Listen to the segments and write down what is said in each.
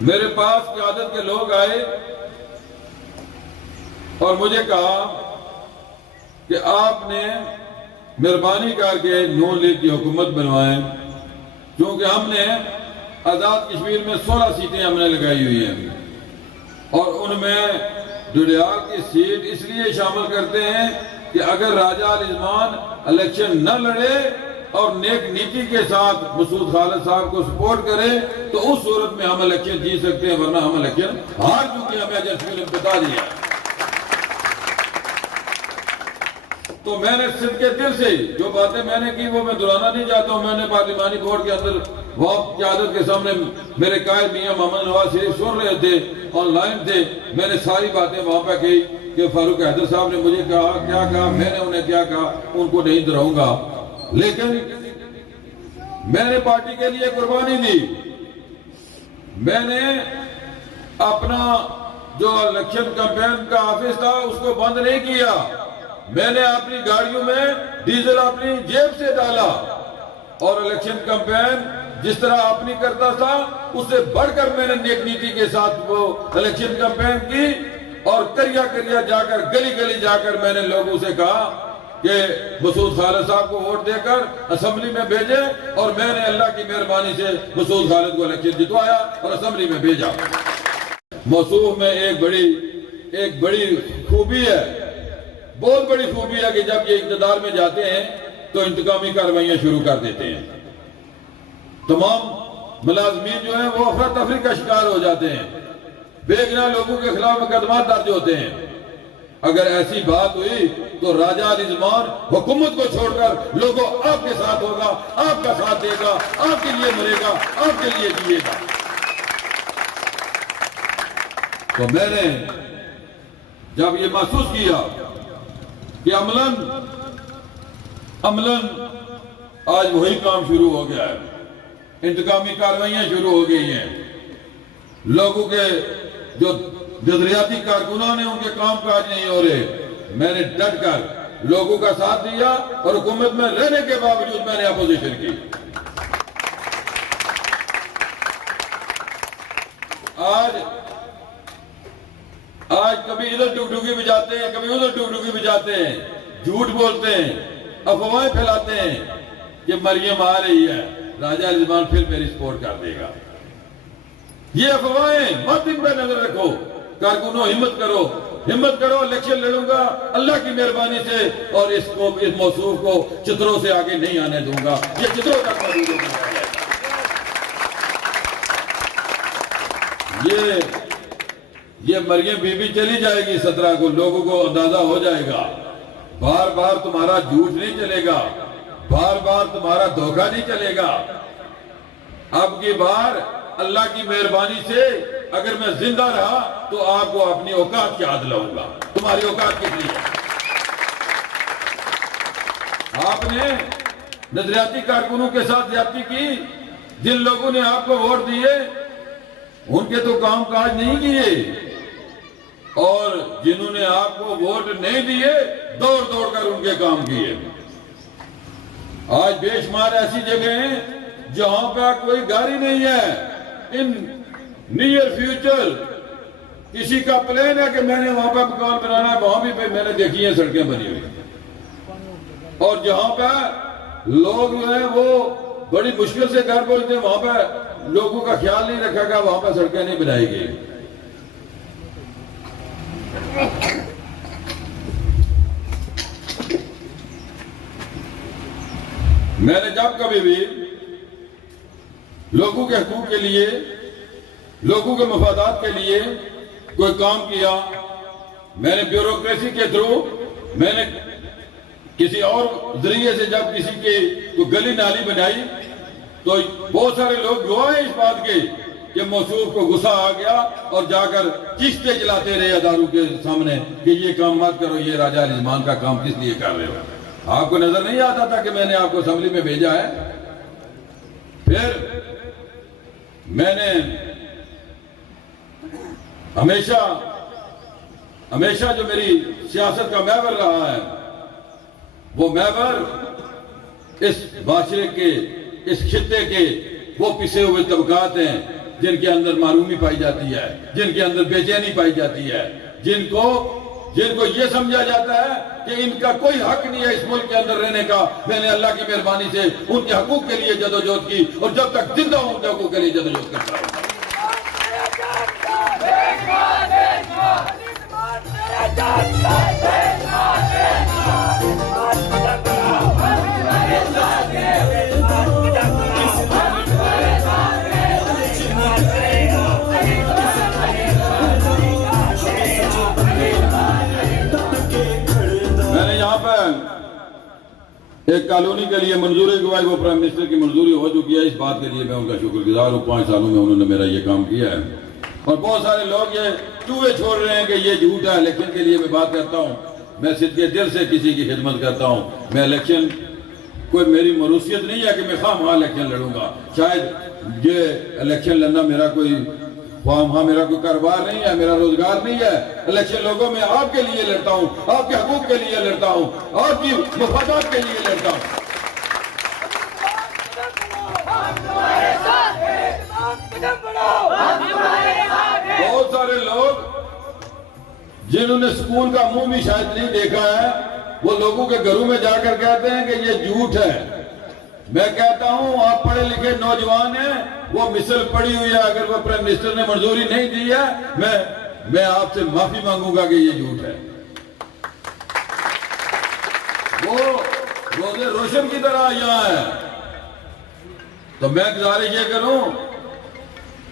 میرے پاس قیادت کے لوگ آئے اور مجھے کہا کہ آپ نے مہربانی کر کے نون لیگ کی حکومت بنوائیں، کیونکہ ہم نے آزاد کشمیر میں 16 سیٹیں ہم نے لگائی ہوئی ہیں اور ان میں ڈڈیال کی سیٹ اس لیے شامل کرتے ہیں کہ اگر راجہ الازمان الیکشن نہ لڑے اور نیک نیتی کے ساتھ مسعود خالد صاحب کو سپورٹ کرے تو اس صورت میں ہم الیکشن جیت سکتے ہیں، ورنہ ہم الیکشن ہار چکے، ہمیں ایجنسی نے بتا دیا۔ تو میں نے صدقے دل سے جو باتیں میں نے کی وہ میں دہرانا نہیں چاہتا ہوں۔ میں نے پارلیمانی بورڈ کے اندر وہاں قیادت کے سامنے میرے قائد میاں محمد نواز شریف سن رہے تھے، آن لائن تھے، میں نے ساری باتیں وہاں پہ کہی کہ فاروق حیدر صاحب نے مجھے کہا، کیا کہا، میں نے انہیں کیا کہا، ان کو نہیں دہراؤں گا، لیکن میں نے پارٹی کے لیے قربانی دی۔ میں نے اپنا جو الیکشن کیمپین کا آفس تھا اس کو بند نہیں کیا، میں نے اپنی گاڑیوں میں ڈیزل اپنی جیب سے ڈالا اور الیکشن کیمپین جس طرح اپنی کرتا تھا اس سے بڑھ کر میں نے نیک نیتی کے ساتھ وہ الیکشن کیمپین کی اور کریا جا کر گلی گلی جا کر میں نے لوگوں سے کہا کہ مسعود خالد صاحب کو ووٹ دے کر اسمبلی میں بھیجے، اور میں نے اللہ کی مہربانی سے مسعود خالد کو الیکشن جتوایا اور اسمبلی میں بھیجا۔ موصوف میں ایک بڑی خوبی ہے، بہت بڑی خوبی ہے کہ جب یہ اقتدار میں جاتے ہیں تو انتقامی کارروائیاں شروع کر دیتے ہیں، تمام ملازمین جو ہیں وہ افراتفری کا شکار ہو جاتے ہیں، بے گناہ لوگوں کے خلاف مقدمات درج ہوتے ہیں۔ اگر ایسی بات ہوئی تو راجہ الازمان حکومت کو چھوڑ کر لوگوں آپ کے ساتھ ہوگا، آپ کا ساتھ دے گا، آپ کے لیے مرے گا، آپ کے لیے جیے گا۔ تو میں نے جب یہ محسوس کیا کہ عملاً آج وہی کام شروع ہو گیا ہے، انتقامی کارروائیاں شروع ہو گئی ہیں، لوگوں کے جو نظریاتی کارکنوں نے ان کے کام کاج نہیں ہو رہے، میں نے ڈٹ کر لوگوں کا ساتھ دیا اور حکومت میں رہنے کے باوجود میں نے اپوزیشن کی۔ آج کبھی ادھر ٹک بھی جاتے ہیں، کبھی ادھر ٹک بھی جاتے ہیں، جھوٹ بولتے ہیں، افواہیں پھیلاتے ہیں کہ مریم آ رہی ہے، راجہ الازمان پھر میری سپورٹ کر دے گا۔ یہ افواہیں مت ان پہ نظر رکھو، کارکنوں ہمت کرو، الیکشن لڑوں گا اللہ کی مہربانی سے، اور اس موصوف کو چتروں سے آگے نہیں آنے دوں گا، یہ چتروں تک موجود ہوگا۔ یہ مریم بی بی چلی جائے گی 17 کو، لوگوں کو اندازہ ہو جائے گا، بار بار تمہارا جھوٹ نہیں چلے گا، بار بار تمہارا دھوکہ نہیں چلے گا۔ اب کی بار اللہ کی مہربانی سے اگر میں زندہ رہا تو آپ کو اپنی اوقات کی یاد لاؤں گا۔ تمہاری اوقات کس لیے؟ آپ نے نظریاتی کارکنوں کے ساتھ زیادتی کی، جن لوگوں نے آپ کو ووٹ دیے ان کے تو کام کاج نہیں کیے، اور جنہوں نے آپ کو ووٹ نہیں دیے دوڑ کر ان کے کام کیے۔ آج بے شمار ایسی جگہ ہیں جہاں پہ کوئی گھر ہی نہیں ہے، ان نیئر فیوچر کسی کا پلان ہے کہ میں نے وہاں پہ مکان بنانا ہے، وہاں بھی میں نے دیکھی ہیں سڑکیں بنی ہوئی، اور جہاں پہ لوگ جو ہیں وہ بڑی مشکل سے گھر پہنچتے ہیں وہاں پہ لوگوں کا خیال نہیں رکھا گیا، وہاں پہ سڑکیں نہیں بنائی گئی۔ میں نے جب کبھی بھی لوگوں کے حقوق کے لیے، لوگوں کے مفادات کے لیے کوئی کام کیا، میں نے بیوروکریسی کے تھرو، میں نے کسی اور ذریعے سے جب کسی کی کوئی گلی نالی بنائی تو بہت سارے لوگ گواہ ہیں اس بات کے کہ موصوف کو غصہ آ گیا اور جا کر چیختے چلاتے رہے اداروں کے سامنے کہ یہ کام مت کرو، یہ راجہ الازمان کا کام کس لیے کر رہے ہو؟ آپ کو نظر نہیں آتا تھا کہ میں نے آپ کو اسمبلی میں بھیجا ہے؟ پھر میں نے ہمیشہ جو میری سیاست کا محور رہا ہے وہ محور اس معاشرے کے، اس خطے کے وہ پسے ہوئے طبقات ہیں جن کے اندر معرومی پائی جاتی ہے، جن کے اندر بے چینی پائی جاتی ہے، جن کو یہ سمجھا جاتا ہے کہ ان کا کوئی حق نہیں ہے اس ملک کے اندر رہنے کا، میں نے اللہ کی مہربانی سے ان کے حقوق کے لیے جدوجہد کی اور جب تک زندہ ہوں ان کے حقوق کے لیے جدوجہد کرتا ہوں۔ ایک کالونی کے لیے منظوری گوائی، وہ پرائم منسٹر کی منظوری ہو چکی ہے، اس بات کے لیے میں ان کا شکر گزار ہوں۔ 5 سالوں میں انہوں نے میرا یہ کام کیا ہے، اور بہت سارے لوگ یہ چوہے چھوڑ رہے ہیں کہ یہ جھوٹ ہے۔ الیکشن کے لیے میں بات کرتا ہوں، میں صدقے دل سے کسی کی خدمت کرتا ہوں۔ میں الیکشن کوئی میری مروثیت نہیں ہے کہ میں خواہ الیکشن لڑوں گا، شاید یہ الیکشن لڑنا میرا کوئی میرا کوئی کاروبار نہیں ہے، میرا روزگار نہیں ہے۔ الیکشن لوگوں میں آپ کے لیے لڑتا ہوں، آپ کے حقوق کے لیے لڑتا ہوں، آپ کی مفادات کے لیے لڑتا ہوں۔ بہت سارے لوگ جنہوں نے سکول کا منہ بھی شاید نہیں دیکھا ہے، وہ لوگوں کے گھروں میں جا کر کہتے ہیں کہ یہ جھوٹ ہے۔ میں کہتا ہوں آپ پڑھے لکھے نوجوان ہیں، وہ مثل پڑی ہوئی ہے، اگر وہ پرائم منسٹر نے منظوری نہیں دی ہے میں آپ سے معافی مانگوں گا کہ یہ جھوٹ ہے۔ وہ روزے روشن کی طرح یہاں ہے، تو میں گزارش یہ کروں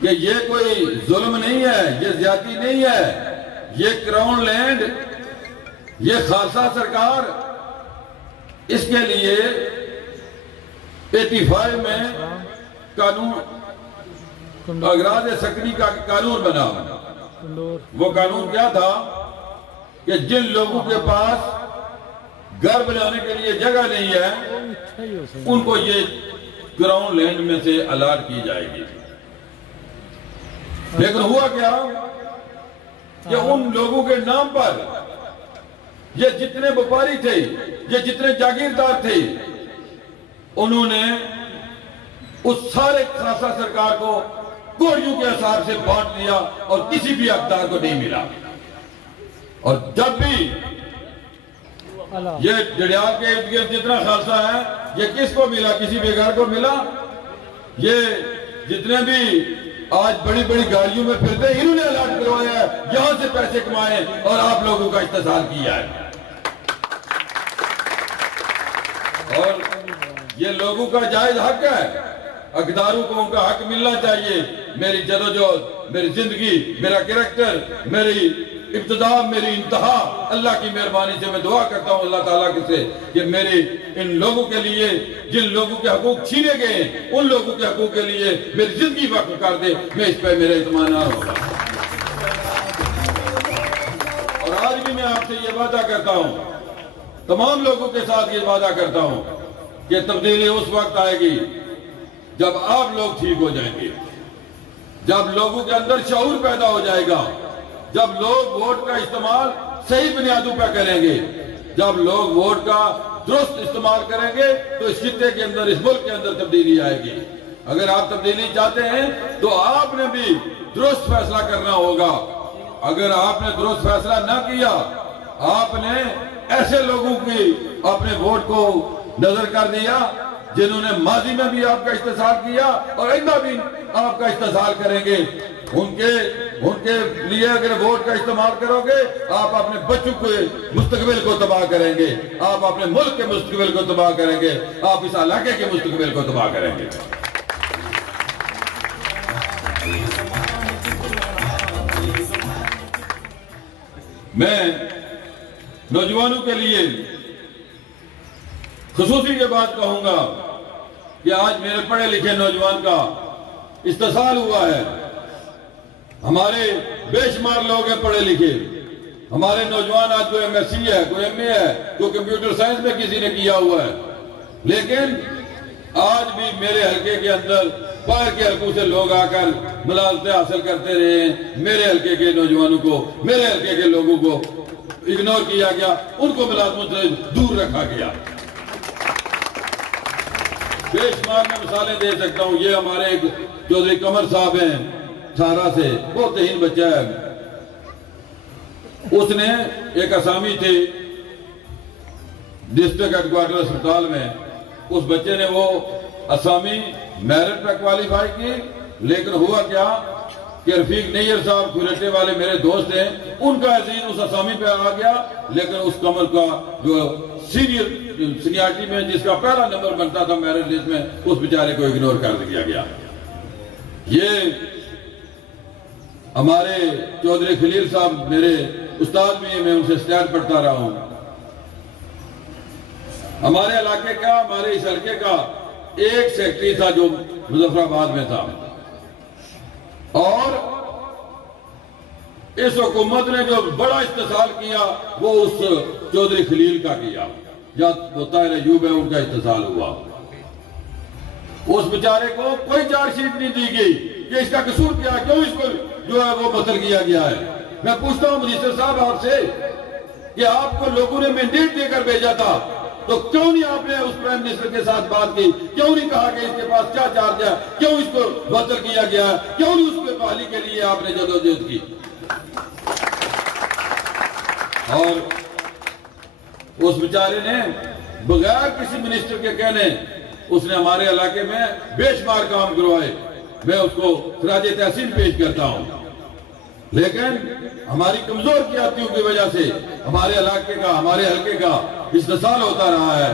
کہ یہ کوئی ظلم نہیں ہے، یہ زیادتی نہیں ہے، یہ کراؤن لینڈ، یہ خالصہ سرکار، اس کے لیے 85 میں قانون اغراض سکنی کا قانون بنا۔ وہ قانون کیا تھا کہ جن لوگوں کے پاس گھر بنانے کے لیے جگہ نہیں ہے ان کو یہ کراؤن لینڈ میں سے الاٹ کی جائے گی۔ لیکن ہوا کیا کہ ان لوگوں کے نام پر یہ جتنے وپاری تھے، یہ جتنے جاگیردار تھے، انہوں نے اس سارے خالصہ سرکار کو کوڑیوں کے حساب سے بانٹ دیا اور کسی بھی حقدار کو نہیں ملا۔ اور جب بھی یہ جڑیال کے ارد گرد جتنا خالصہ ہے یہ کس کو ملا؟ کسی بے گھر کو ملا؟ یہ جتنے بھی آج بڑی بڑی گاڑیوں میں پھرتے ہیں انہوں نے الاٹ کروایا ہے، یہاں سے پیسے کمائے اور آپ لوگوں کا استحصال کیا ہے۔ اور یہ لوگوں کا جائز حق ہے، اقداروں کو ان کا حق ملنا چاہیے۔ میری جدوجہد، میری زندگی، میرا کریکٹر، میری ابتدا، میری انتہا، اللہ کی مہربانی سے میں دعا کرتا ہوں اللہ تعالیٰ سے کہ میرے ان لوگوں کے لیے جن لوگوں کے حقوق چھینے گئے ہیں ان لوگوں کے حقوق کے لیے میری زندگی وقف کر دے، میں اس پہ میرا اطمینان ہوگا۔ اور آج بھی میں آپ سے یہ وعدہ کرتا ہوں، تمام لوگوں کے ساتھ یہ وعدہ کرتا ہوں کہ تبدیلی اس وقت آئے گی جب آپ لوگ ٹھیک ہو جائیں گے، جب لوگوں کے اندر شعور پیدا ہو جائے گا، جب لوگ ووٹ کا استعمال صحیح بنیادوں پہ کریں گے، جب لوگ ووٹ کا درست استعمال کریں گے تو اس خطے کے اندر، اس ملک کے اندر تبدیلی آئے گی۔ اگر آپ تبدیلی چاہتے ہیں تو آپ نے بھی درست فیصلہ کرنا ہوگا۔ اگر آپ نے درست فیصلہ نہ کیا، آپ نے ایسے لوگوں کی اپنے ووٹ کو نظر کر دیا جنہوں نے ماضی میں بھی آپ کا استحصال کیا اور آئندہ بھی آپ کا استحصال کریں گے۔ ان کے لیے اگر ووٹ کا استعمال کرو گے آپ اپنے بچوں کے مستقبل کو تباہ کریں گے، آپ اپنے ملک کے مستقبل کو تباہ کریں گے، آپ اس علاقے کے مستقبل کو تباہ کریں گے۔ میں نوجوانوں کے لیے خصوصی یہ بات کہوں گا کہ آج میرے پڑھے لکھے نوجوان کا استحصال ہوا ہے۔ ہمارے بے شمار لوگ ہیں پڑھے لکھے، ہمارے نوجوان آج کوئی ایم ایس سی ہے، کوئی ایم اے ہے، کوئی کمپیوٹر سائنس میں کسی نے کیا ہوا ہے، لیکن آج بھی میرے حلقے کے اندر باہر کے حلقوں سے لوگ آ کر ملازمتیں حاصل کرتے رہے ہیں۔ میرے حلقے کے نوجوانوں کو، میرے حلقے کے لوگوں کو اگنور کیا گیا، ان کو ملازمت سے دور رکھا گیا۔ بے شمار میں مثالیں دے سکتا ہوں۔ یہ ہمارے ایک چودھری قمر صاحب ہیں، 18 سے، بہت تہین بچہ ہے، اس نے ایک اسامی تھی ڈسٹرکٹ ہیڈ کوارٹر اسپتال میں، اس بچے نے وہ اسامی میرٹ پہ کوالیفائی کی، لیکن ہوا کیا کہ رفیق نیئر صاحب کھریٹے والے میرے دوست ہیں، ان کا عزیز اس اسامی پہ آ گیا، لیکن اس کمر کا جو سینیارٹی میں جس کا پہلا نمبر بنتا تھا میرٹ لسٹ میں، اس بیچارے کو اگنور کر دیا گیا۔ یہ ہمارے چودھری خلیل صاحب میرے استاد بھی ہیں، میں ان سے اسٹیٹ پڑھتا رہا ہوں۔ ہمارے علاقے کا، ہمارے اس حلقے کا ایک سیکٹری تھا جو مظفر آباد میں تھا، اور اس حکومت نے جو بڑا استحصال کیا وہ اس چودھری خلیل کا کیا، جب وہ طاہر ایوب ہے ان کا استحصال ہوا۔ اس بیچارے کو کوئی چارج شیٹ نہیں دی گئی کہ اس کا قصور کیا، کیوں اس کو جو ہے وہ مطلب کیا گیا ہے۔ میں پوچھتا ہوں منسٹر صاحب آپ سے کہ آپ کو لوگوں نے مینڈیٹ دے کر بھیجا تھا، تو کیوں نہیں آپ نے اس پرائم منسٹر کے ساتھ بات کی؟ کیوں نہیں کہا کہ اس کے پاس کیا چارج ہے، کیوں اس کو معطل کیا گیا ہے، کیوں نہیں اس کے بحالی کے لیے آپ نے جدوجہد کی؟ اور اس بیچارے نے بغیر کسی منسٹر کے کہنے اس نے ہمارے علاقے میں بے شمار کام کروائے، میں اس کو خراج تحسین پیش کرتا ہوں، لیکن ہماری کمزور قیادتیوں کی وجہ سے ہمارے علاقے کا، ہمارے حلقے کا استحصال ہوتا رہا ہے۔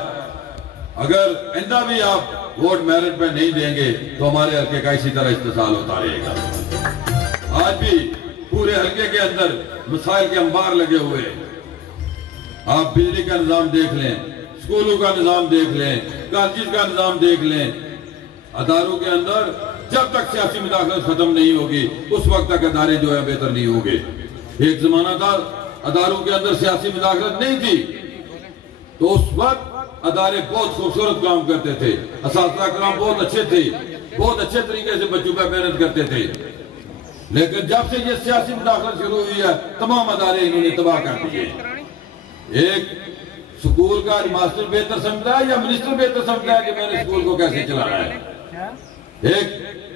اگر آئندہ بھی آپ ووٹ میرٹ پہ نہیں دیں گے تو ہمارے حلقے کا اسی طرح استحصال ہوتا رہے گا۔ آج بھی پورے حلقے کے اندر مسائل کے انبار لگے ہوئے ہیں۔ آپ بجلی کا نظام دیکھ لیں، اسکولوں کا نظام دیکھ لیں، کالجز کا نظام دیکھ لیں، اداروں کے اندر جب تک سیاسی مداخلت ختم نہیں ہوگی اس وقت تک ادارے جو ہے بہتر نہیں ہوں گے۔ ایک زمانہ تھا اداروں کے اندر سیاسی مداخلت نہیں تھی، تو اس وقت ادارے بہت خوبصورت کام کرتے تھے، اساتذہ کرام بہت اچھے تھے، بہت اچھے طریقے سے بچوں پہ محنت کرتے تھے، لیکن جب سے یہ سیاسی مداخلت شروع ہوئی ہے تمام ادارے انہوں نے تباہ کر دیے۔ ایک سکول کا ماسٹر بہتر سمجھتا ہے یا منسٹر بہتر سمجھتا ہے کہ میں نے سکول کو کیسے چلانا ہے؟ ایک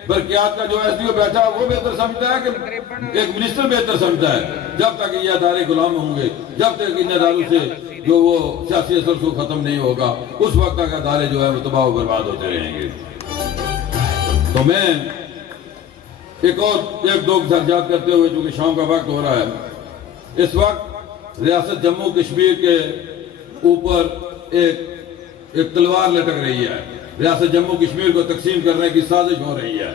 برقیات کا جو ایس ڈی او بیٹھا وہ بہتر سمجھتا ہے کہ ایک منسٹر بہتر سمجھتا ہے؟ جب تک یہ ادارے غلام ہوں گے، جب تک ان اداروں سے جو وہ سیاسی اثر سے ختم نہیں ہوگا، اس وقت تک ادارے جو ہے وہ تباہ و برباد ہوتے رہیں گے۔ تو میں ایک دو درجات کرتے ہوئے، چونکہ شام کا وقت ہو رہا ہے، اس وقت ریاست جموں کشمیر کے اوپر ایک تلوار لٹک رہی ہے، ریاست جموں کشمیر کو تقسیم کرنے کی سازش ہو رہی ہے۔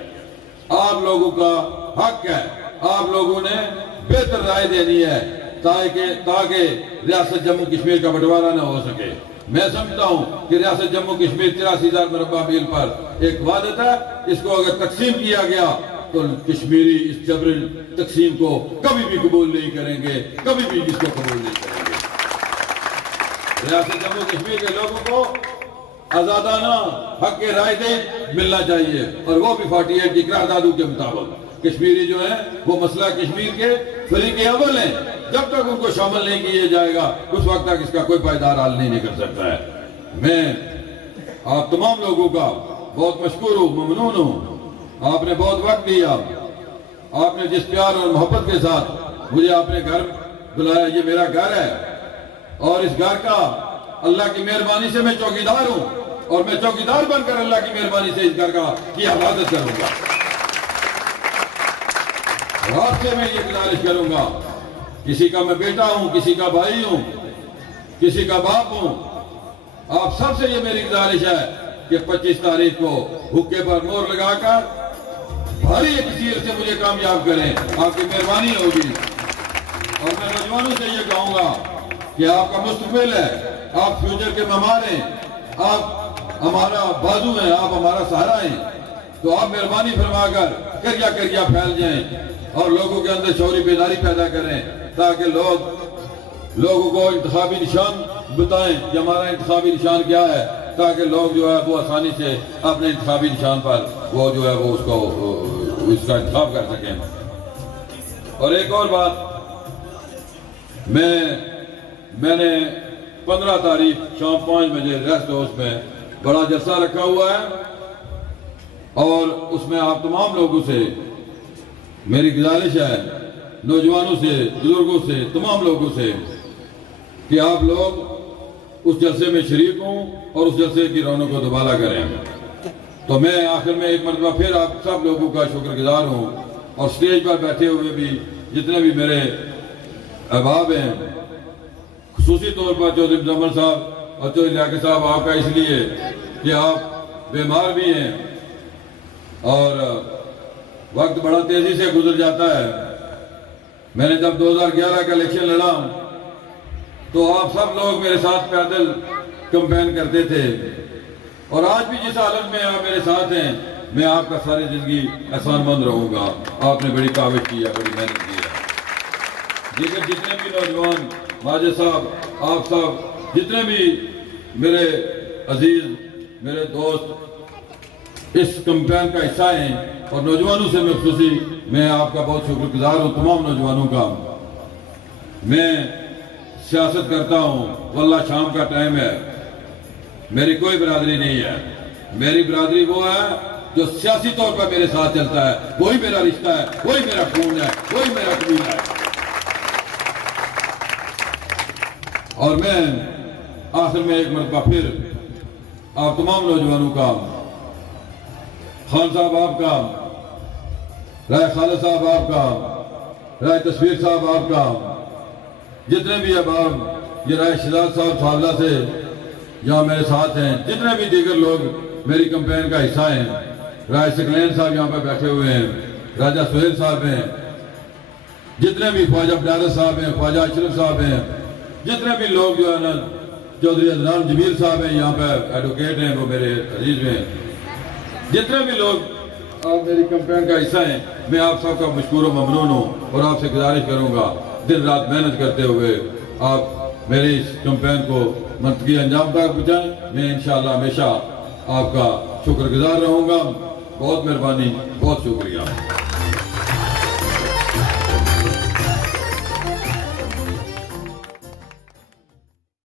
آپ لوگوں کا حق ہے، آپ لوگوں نے بہتر رائے دینی ہے تاکہ ریاست جموں کشمیر کا بٹوارہ نہ ہو سکے۔ میں سمجھتا ہوں کہ ریاست جموں کشمیر 83,000 مربع میل پر ایک وحدت ہے، اس کو اگر تقسیم کیا گیا تو کشمیری اس جبر تقسیم کو کبھی بھی قبول نہیں کریں گے، کبھی بھی اس کو قبول نہیں کریں گے۔ ریاست جموں کشمیر کے لوگوں کو آزادانہ حق رائے دہی ملنا چاہیے، اور وہ بھی 48 کی قراردادوں کے مطابق۔ کشمیری جو ہیں وہ مسئلہ کشمیر کے فریق اول ہیں، جب تک ان کو شامل نہیں کیا جائے گا اس وقت تک اس کا کوئی پائیدار حل نہیں کر سکتا ہے۔ میں آپ تمام لوگوں کا بہت مشکور ہوں، ممنون ہوں، آپ نے بہت وقت دیا، آپ نے جس پیار اور محبت کے ساتھ مجھے اپنے گھر بلایا، یہ میرا گھر ہے، اور اس گھر کا اللہ کی مہربانی سے میں چوکیدار ہوں، اور میں چوکیدار بن کر اللہ کی مہربانی سے اس گھر کی حفاظت کروں گا۔ اور آپ سے میں یہ گزارش کروں گا، کسی کا میں بیٹا ہوں، کسی کا بھائی ہوں، کسی کا باپ ہوں، آپ سب سے یہ میری گزارش ہے کہ 25 تاریخ کو حقے پر مہر لگا کر بھاری کثیر سے مجھے کامیاب کریں، آپ کی مہربانی ہوگی۔ اور میں نوجوانوں سے یہ کہوں گا کہ آپ کا مستقبل ہے، آپ فیوچر کے معمار ہیں، آپ ہمارا بازو ہیں، آپ ہمارا سہارا ہیں، تو آپ مہربانی فرما کر کریا کریا پھیل جائیں اور لوگوں کے اندر شعوری بیداری پیدا کریں، تاکہ لوگوں کو انتخابی نشان بتائیں کہ ہمارا انتخابی نشان کیا ہے، تاکہ لوگ جو ہے وہ آسانی سے اپنے انتخابی نشان پر وہ جو ہے وہ اس کا انتخاب کر سکیں۔ اور ایک اور بات، میں نے 15 تاریخ شام 5 بجے ریسٹ ہاؤس میں بڑا جلسہ رکھا ہوا ہے، اور اس میں آپ تمام لوگوں سے میری گزارش ہے نوجوانوں سے، بزرگوں سے، تمام لوگوں سے کہ آپ لوگ اس جلسے میں شریک ہوں اور اس جلسے کی رونق کو دوبالا کریں. تو میں آخر میں ایک مرتبہ پھر آپ سب لوگوں کا شکر گزار ہوں، اور سٹیج پر بیٹھے ہوئے بھی جتنے بھی میرے احباب ہیں، خصوصی طور پر چودھری مزمل صاحب اور چودھری لیاقت صاحب، آپ کا اس لیے کہ آپ بیمار بھی ہیں اور وقت بڑا تیزی سے گزر جاتا ہے. میں نے جب 2011 کا الیکشن لڑا تو آپ سب لوگ میرے ساتھ پیدل کمپین کرتے تھے، اور آج بھی جس حالت میں آپ میرے ساتھ ہیں، میں آپ کا ساری زندگی احسان مند رہوں گا. آپ نے بڑی کاوش کی ہے، بڑی محنت کی ہے. دیگر جتنے بھی نوجوان، ماجد صاحب، آپ صاحب، جتنے بھی میرے عزیز، میرے دوست اس کمپین کا حصہ ہیں، اور نوجوانوں سے میں خصوصی میں آپ کا بہت شکر گزار ہوں، تمام نوجوانوں کا. میں سیاست کرتا ہوں، واللہ شام کا ٹائم ہے، میری کوئی برادری نہیں ہے. میری برادری وہ ہے جو سیاسی طور پر میرے ساتھ چلتا ہے، وہی میرا رشتہ ہے، وہی میرا خون ہے، وہی میرا قبیلہ ہے. اور میں آخر میں ایک مرتبہ پھر آپ تمام نوجوانوں کا، خان صاحب آپ کا، رائے خالد صاحب آپ کا، رائے تصویر صاحب آپ کا، جتنے بھی احباب یہ رائے شہزاد صاحب صاحبہ سے یہاں میرے ساتھ ہیں، جتنے بھی دیگر لوگ میری کمپین کا حصہ ہیں، رائے سکلین صاحب یہاں پہ بیٹھے ہوئے ہیں، راجہ سہیل صاحب ہیں، جتنے بھی خواجہ بڈارہ صاحب ہیں، خواجہ اشرف صاحب ہیں، جتنے بھی لوگ جو ہے نا، چودھری عدنان جمیل صاحب ہیں یہاں پہ ایڈوکیٹ ہیں، وہ میرے عزیز ہیں، جتنے بھی لوگ آپ میری کمپین کا حصہ ہیں، میں آپ سب کا مشکور و ممنون ہوں، اور آپ سے گزارش کروں گا دن رات محنت کرتے ہوئے آپ میری اس کمپین کو منطقی انجام تک پہنچائیں. میں انشاءاللہ ہمیشہ آپ کا شکر گزار رہوں گا. بہت مہربانی، بہت شکریہ.